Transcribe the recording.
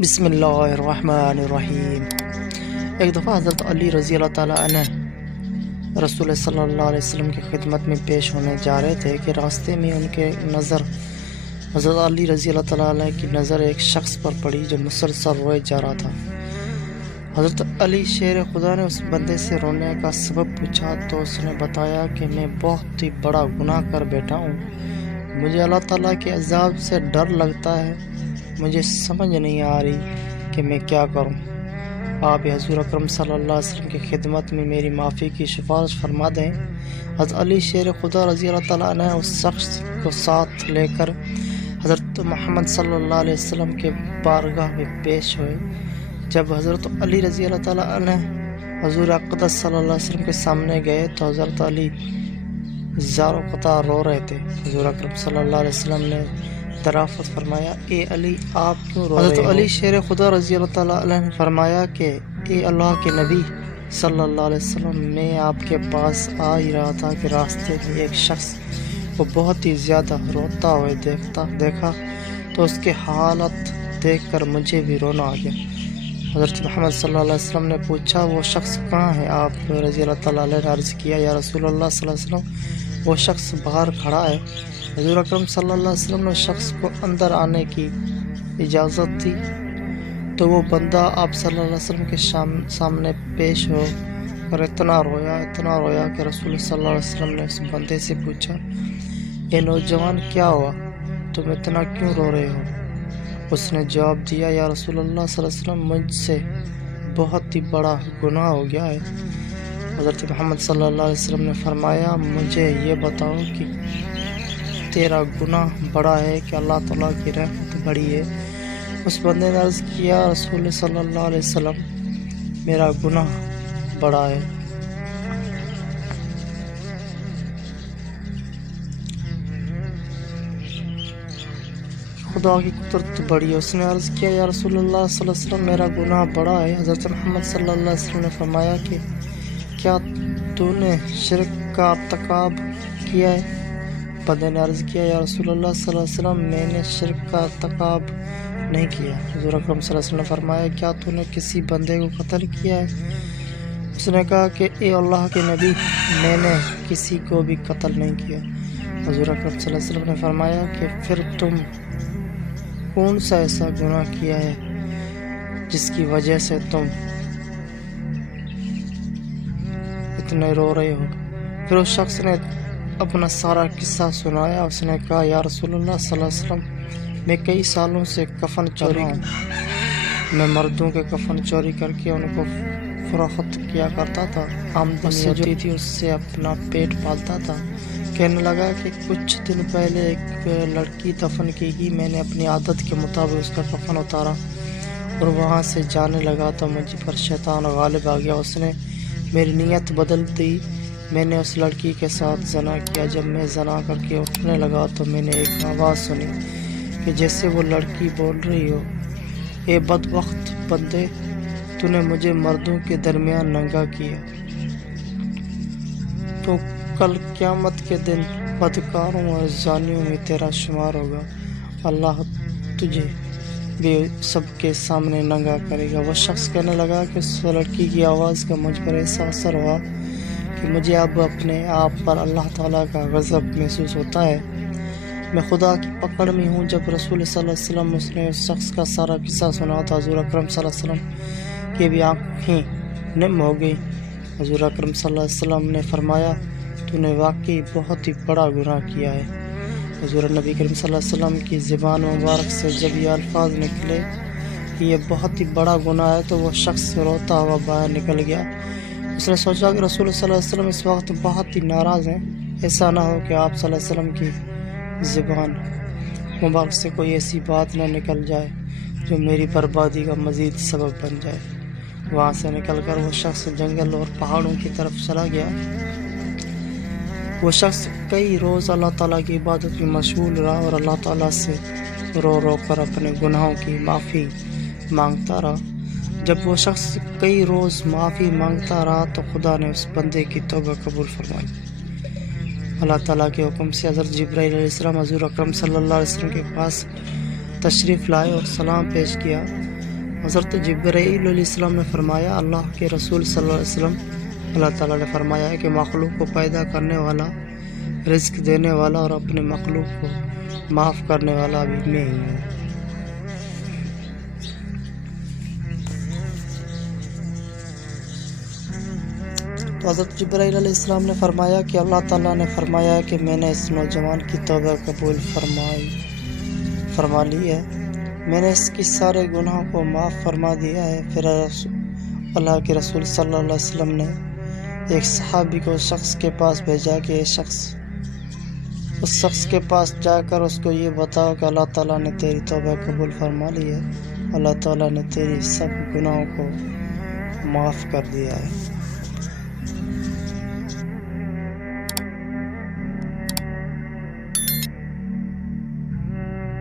بسم اللہ الرحمن الرحیم۔ ایک دفعہ حضرت علی رضی اللہ تعالیٰ عنہ رسول صلی اللہ علیہ وسلم کی خدمت میں پیش ہونے جا رہے تھے کہ راستے میں ان کے نظر حضرت علی رضی اللہ تعالیٰ عنہ کی نظر ایک شخص پر پڑی جو مسلسل روئے جا رہا تھا۔ حضرت علی شیر خدا نے اس بندے سے رونے کا سبب پوچھا تو اس نے بتایا کہ میں بہت ہی بڑا گناہ کر بیٹھا ہوں، مجھے اللہ تعالیٰ کے عذاب سے ڈر لگتا ہے، مجھے سمجھ نہیں آ رہی کہ میں کیا کروں۔ آپ حضور اکرم صلی اللہ علیہ وسلم کی خدمت میں میری معافی کی سفارش فرما دیں۔ حضرت علی شیر خدا رضی اللہ تعالیٰ عنہ اس شخص کو ساتھ لے کر حضرت محمد صلی اللہ علیہ وسلم کے بارگاہ میں پیش ہوئے۔ جب حضرت علی رضی اللہ تعالیٰ عنہ حضور اقدس صلی اللہ علیہ وسلم کے سامنے گئے تو حضرت علی زار و قطار رو رہے تھے۔ حضور اکرم صلی اللہ علیہ وسلم نے درافت فرمایا، اے علی آپ کیوں رو رہے ہو؟ حضرت علی شیر خدا رضی اللہ تعالیٰ عنہ نے فرمایا کہ اے اللہ کے نبی صلی اللہ علیہ وسلم، میں آپ کے پاس آ ہی رہا تھا کہ راستے میں ایک شخص کو بہت ہی زیادہ روتا ہوئے دیکھا تو اس کے حالت دیکھ کر مجھے بھی رونا آ گیا۔ حضرت محمد صلی اللہ علیہ وسلم نے پوچھا، وہ شخص کہاں ہے؟ آپ رضی اللہ تعالیٰ عنہ نے عرض کیا، یا رسول اللہ صلی اللہ علیہ وسلم، وہ شخص باہر کھڑا ہے۔ حضور اکرم صلی اللہ علیہ وسلم نے شخص کو اندر آنے کی اجازت دی تو وہ بندہ آپ صلی اللہ علیہ وسلم کے سامنے پیش ہو کر اتنا رویا کہ رسول صلی اللہ علیہ وسلم نے اس بندے سے پوچھا، اے نوجوان کیا ہوا، تم اتنا کیوں رو رہے ہو؟ اس نے جواب دیا، یا رسول اللہ صلی اللہ علیہ وسلم، مجھ سے بہت ہی بڑا گناہ ہو گیا ہے۔ حضرت محمد صلی اللہ علیہ وسلم نے فرمایا، مجھے یہ بتاؤ کہ تیرا گناہ بڑا ہے کہ اللہ تعالیٰ کی رحمت بڑی ہے؟ اس بندے نے عرض کیا، رسول صلی اللہ علیہ وسلم، میرا گناہ بڑا ہے۔ خدا کی قدرت بڑی ہے۔ اس نے عرض کیا، یا رسول اللہ صلی اللہ علیہ وسلم، میرا گناہ بڑا ہے۔ حضرت محمد صلی اللہ علیہ وسلم نے فرمایا کہ کیا تو نے شرک کا ارتکاب کیا ہے؟ بندے نے عرض کیا، یا رسول اللہ صلی اللہ علیہ وسلم، میں نے شرک کا ارتکاب نہیں کیا۔ حضور اکرم صلی اللہ علیہ وسلم نے فرمایا، کیا تو نے کسی بندے کو قتل کیا ہے؟ اس نے کہا کہ اے اللہ کے نبی، میں نے کسی کو بھی قتل نہیں کیا۔ حضور اکرم صلی اللہ علیہ وسلم نے فرمایا کہ پھر تم کون سا ایسا گناہ کیا ہے جس کی وجہ سے تم اتنے رو رہے ہو؟ پھر اس شخص نے اپنا سارا قصہ سنایا۔ اس نے کہا، یا رسول اللہ صلی اللہ علیہ وسلم، میں کئی سالوں سے کفن چوری میں مردوں کے کفن چوری کر کے ان کو فروخت کیا کرتا تھا، آمدنی ہوتی تھی، اس سے اپنا پیٹ پالتا تھا۔ کہنے لگا کہ کچھ دن پہلے ایک لڑکی دفن کی گئی، میں نے اپنی عادت کے مطابق اس کا کفن اتارا اور وہاں سے جانے لگا تو مجھ پر شیطان غالب آ گیا۔ اس نے میری نیت بدل دی، میں نے اس لڑکی کے ساتھ زنا کیا۔ جب میں زنا کر کے اٹھنے لگا تو میں نے ایک آواز سنی کہ جیسے وہ لڑکی بول رہی ہو، اے بدبخت بندے، تو نے مجھے مردوں کے درمیان ننگا کیا، تو کل قیامت کے دن بدکاروں اور زانیوں میں تیرا شمار ہوگا، اللہ تجھے بھی سب کے سامنے ننگا کرے گا۔ وہ شخص کہنے لگا کہ اس لڑکی کی آواز کا مجھ پر ایسا اثر ہوا کہ مجھے اب اپنے آپ پر اللہ تعالیٰ کا غضب محسوس ہوتا ہے، میں خدا کی پکڑ میں ہوں۔ جب رسول صلی اللہ علیہ وسلم اس نے اس شخص کا سارا قصہ سنا تو حضور اکرم صلی اللہ علیہ وسلم کی بھی آنکھیں نم ہو گئی۔ حضور اکرم صلی اللہ علیہ وسلم نے فرمایا، تو نے واقعی بہت ہی بڑا گناہ کیا ہے۔ حضور نبی کریم صلی اللہ علیہ وسلم کی زبان مبارک سے جب یہ الفاظ نکلے کہ یہ بہت ہی بڑا گناہ ہے تو وہ شخص روتا ہوا باہر نکل گیا۔ اس نے سوچا کہ رسول صلی اللہ علیہ وسلم اس وقت بہت ہی ناراض ہیں، ایسا نہ ہو کہ آپ صلی اللہ علیہ وسلم کی زبان مبارک سے کوئی ایسی بات نہ نکل جائے جو میری بربادی کا مزید سبب بن جائے۔ وہاں سے نکل کر وہ شخص جنگل اور پہاڑوں کی طرف چلا گیا۔ وہ شخص کئی روز اللہ تعالیٰ کی عبادت میں مشغول رہا اور اللہ تعالیٰ سے رو کر اپنے گناہوں کی معافی مانگتا رہا۔ جب وہ شخص کئی روز معافی مانگتا رہا تو خدا نے اس بندے کی توبہ قبول فرمائی۔ اللہ تعالیٰ کے حکم سے حضرت جبرائیل علیہ السلام حضور اکرم صلی اللہ علیہ وسلم کے پاس تشریف لائے اور سلام پیش کیا۔ حضرت جبرائیل علیہ السلام نے فرمایا اللہ کے رسول صلی اللہ علیہ وسلم اللہ تعالیٰ نے فرمایا ہے کہ مخلوق کو پیدا کرنے والا، رزق دینے والا اور اپنے مخلوق کو معاف کرنے والا بھی میں ہی ہوں۔ تو حضرت جبرائیل علیہ السلام نے فرمایا کہ اللہ تعالیٰ نے فرمایا ہے کہ میں نے اس نوجوان کی توبہ قبول فرما لی ہے، میں نے اس کی سارے گناہوں کو معاف فرما دیا ہے۔ پھر اللہ کے رسول صلی اللہ علیہ وسلم نے ایک صحابی کو اس شخص کے پاس بھیجا کہ اس شخص کے پاس جا کر اس کو یہ بتاؤ کہ اللہ تعالیٰ نے تیری توبہ قبول فرما لی ہے، اللہ تعالیٰ نے تیری سب گناہوں کو معاف کر دیا ہے۔